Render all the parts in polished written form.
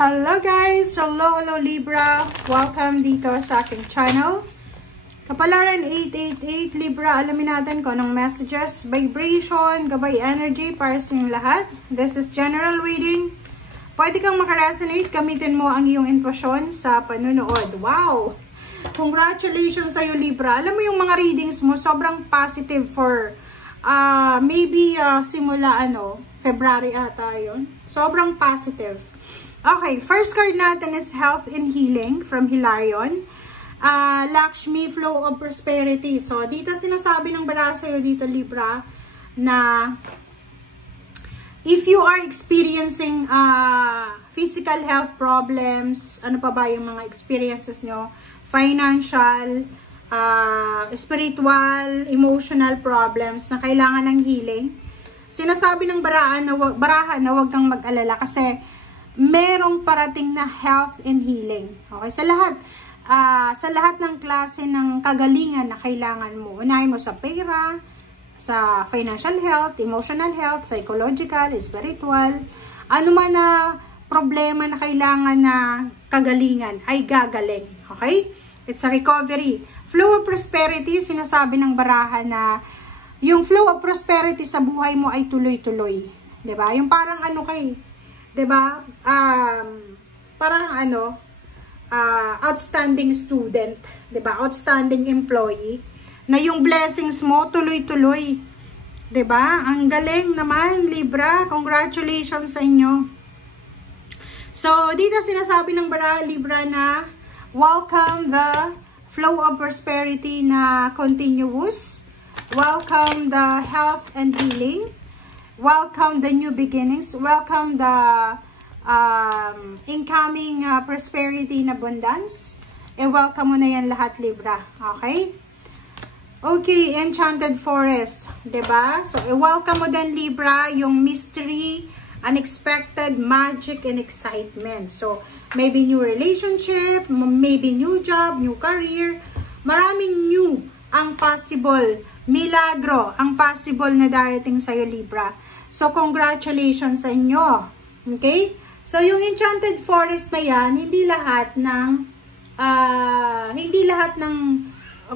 Hello guys! Hello Libra! Welcome dito sa aking channel. Kapalaran 888 Libra, alamin natin kung anong messages, vibration, gabay energy para sa inyong lahat. This is general reading. Pwede kang makaresonate, gamitin mo ang iyong intuition sa panunood. Wow! Congratulations sa iyo Libra. Alam mo yung mga readings mo, sobrang positive for maybe simula February ata yun. Sobrang positive. Okay, first card natin is Health and Healing from Hilarion. Lakshmi, Flow of Prosperity. So, dito sinasabi ng bara sa'yo dito, Libra, na if you are experiencing physical health problems, ano pa ba yung mga experiences nyo? Financial, spiritual, emotional problems na kailangan ng healing. Sinasabi ng barahan na huwag kang mag-alala kasi merong parating na health and healing. Okay, sa lahat ng klase ng kagalingan na kailangan mo. Unahin mo sa pera, sa financial health, emotional health, psychological, spiritual, ano man na problema na kailangan na kagalingan ay gagaling. Okay? It's a recovery. Flow of prosperity, sinasabi ng barahan na yung flow of prosperity sa buhay mo ay tuloy-tuloy. 'Di ba? Yung parang diba? Parang outstanding student, diba? Outstanding employee, na yung blessings mo tuloy-tuloy. Diba? Ang galing naman, Libra. Congratulations sa inyo. So, dito sinasabi ng Libra na welcome the flow of prosperity na continuous. Welcome the health and healing. Welcome the new beginnings. Welcome the incoming prosperity and abundance. And welcome mo na yan lahat, Libra. Okay? Okay, Enchanted Forest. Diba? So, welcome mo din, Libra, yung mystery, unexpected, magic, and excitement. So, maybe new relationship, maybe new job, new career. Maraming new ang possible. Milagro ang possible na darating sa'yo, Libra. So, congratulations sa inyo. Okay? So, yung Enchanted Forest na yan, hindi lahat ng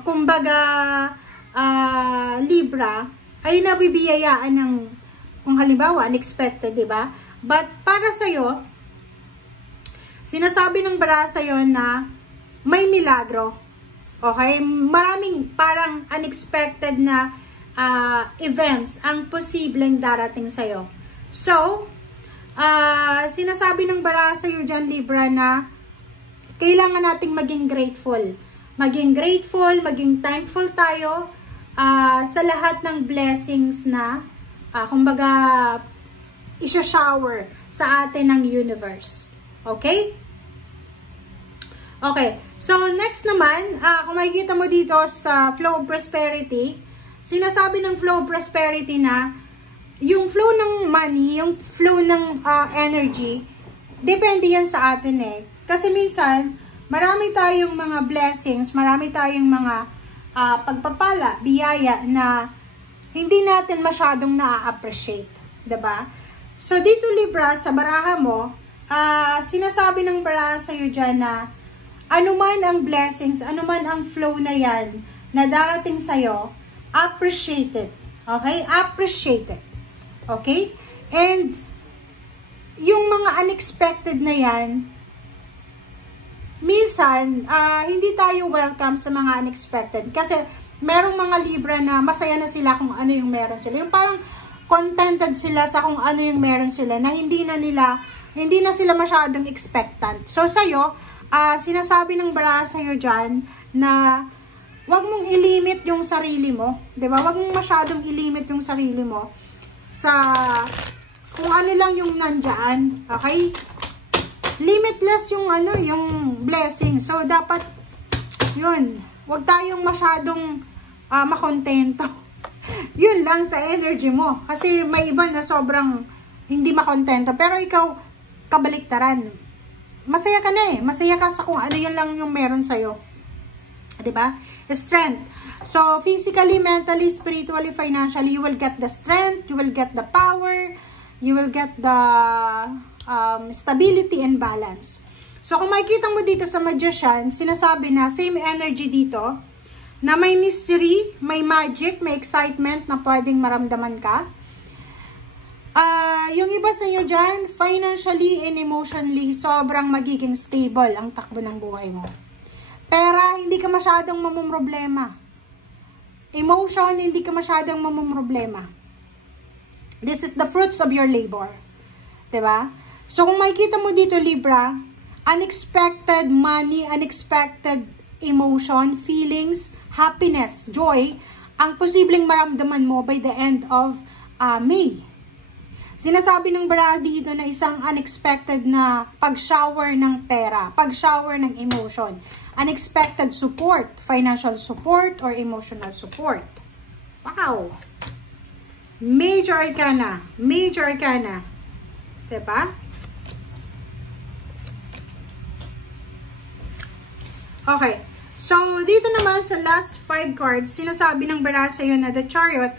kumbaga, Libra, ay nabibiyayaan ng, kung halimbawa, unexpected, diba? But, para sa'yo, sinasabi ng bara sa'yo na may milagro. Okay? Maraming parang unexpected na events ang posibleng darating sa'yo. So, sinasabi ng bara sa'yo dyan, Libra, na kailangan nating maging grateful. Maging grateful, maging thankful tayo sa lahat ng blessings na, kumbaga, isa-shower sa atin ng universe. Okay? Okay. So, next naman, kung makikita mo dito sa Flow of Prosperity, sinasabi ng flow of prosperity na yung flow ng money, yung flow ng energy, depende yan sa atin eh. Kasi minsan, marami tayong mga blessings, marami tayong mga pagpapala, biyaya na hindi natin masyadong na-appreciate. Diba? So, dito Libra, sa baraha mo, sinasabi ng baraha sa'yo dyan na anuman ang blessings, anuman ang flow na yan na darating sa'yo, appreciate it. Okay? Appreciate it. Okay? And, yung mga unexpected na yan, minsan, hindi tayo welcome sa mga unexpected. Kasi, merong mga Libra na masaya na sila kung ano yung meron sila. Yung parang contented sila sa kung ano yung meron sila, na hindi na sila masyadong expectant. So, sa'yo, sinasabi ng bara sa'yo dyan, na wag mong ilimit yung sarili mo, 'di ba? Wag mong masyadong ilimit yung sarili mo sa kung ano lang yung nandiyan, okay? Limitless yung yung blessing. So dapat 'yun, wag tayong masyadong makontento. 'Yun lang sa energy mo kasi may iba na sobrang hindi makontento pero ikaw kabaliktaran. Masaya ka na eh. Masaya ka sa kung ano yun lang yung meron sa'yo. Diba? Strength. So, physically, mentally, spiritually, financially, you will get the strength, you will get the power, you will get the stability and balance. So, kung makikita mo dito sa Magician, sinasabi na same energy dito, na may mystery, may magic, may excitement na pwedeng maramdaman ka. Yung iba sa inyo dyan, financially and emotionally, sobrang magiging stable ang takbo ng buhay mo. Pera, hindi ka masyadong mamumroblema. Emotion, hindi ka masyadong mamumroblema. This is the fruits of your labor. Diba? So, kung makikita mo dito, Libra, unexpected money, unexpected emotion, feelings, happiness, joy, ang posibleng maramdaman mo by the end of May. Sinasabi ng Baraha dito na isang unexpected na pag-shower ng pera, pag-shower ng emotion, unexpected support, financial support or emotional support. Wow! Major Arcana, Major Arcana. Diba? Okay. So, dito naman sa last 5 cards, sinasabi ng Baraha sa'yo na the Chariot,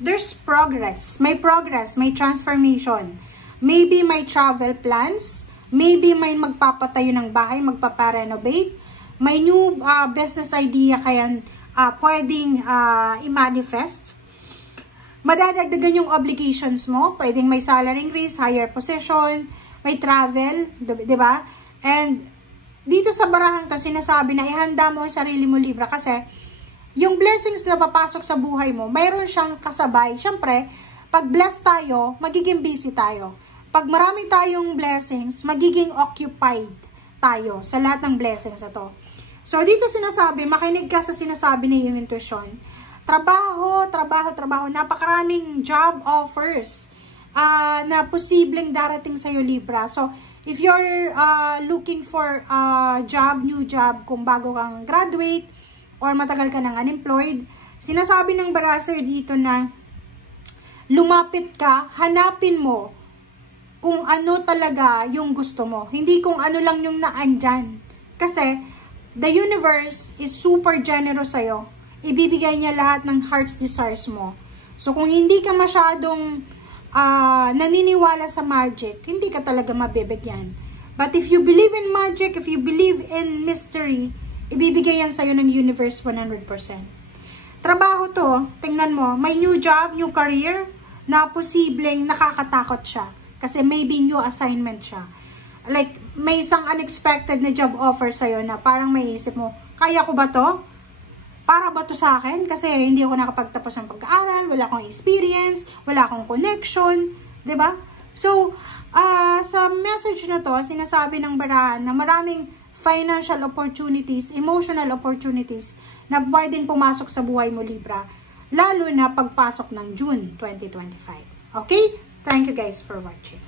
there's progress. May progress, may transformation. Maybe may travel plans. Maybe may magpapatayo ng bahay, magpaparenovate. May new business idea kaya pwedeng i-manifest. Madadagdagan yung obligations mo. Pwedeng may salary increase, higher position, may travel, diba? And dito sa barahang to, sinasabi na ihanda mo ang sarili mo, Libra, kasi yung blessings na papasok sa buhay mo, mayroon siyang kasabay. Siyempre, pag blessed tayo, magiging busy tayo. Pag marami tayong blessings, magiging occupied tayo sa lahat ng blessings na to. So, dito sinasabi, makinig ka sa sinasabi ng iyong intuition. Trabaho, trabaho, trabaho. Napakaraming job offers na posibleng darating sa'yo, Libra. So, if you're looking for a job, new job, kung bago kang graduate, or matagal ka nang unemployed, sinasabi ng Baraha dito na lumapit ka, hanapin mo kung ano talaga yung gusto mo. Hindi kung ano lang yung naandyan. Kasi, the universe is super generous sa'yo. Ibibigay niya lahat ng heart's desires mo. So, kung hindi ka masyadong naniniwala sa magic, hindi ka talaga mabibigyan. But if you believe in magic, if you believe in mystery, ibibigay yan sa'yo ng universe 100%. Trabaho to, tingnan mo, may new job, new career, na posibleng nakakatakot siya. Kasi maybe new assignment siya. Like, may isang unexpected na job offer sa'yo na parang may isip mo, kaya ko ba to? Para ba to sa akin? Kasi hindi ako nakapagtapos ng pag-aaral, wala akong experience, wala akong connection, 'di ba? So, sa message na to, sinasabi ng Baraha na maraming financial opportunities, emotional opportunities na pwedeng pumasok sa buhay mo, Libra, lalo na pagpasok ng June 2025. Okay? Thank you guys for watching.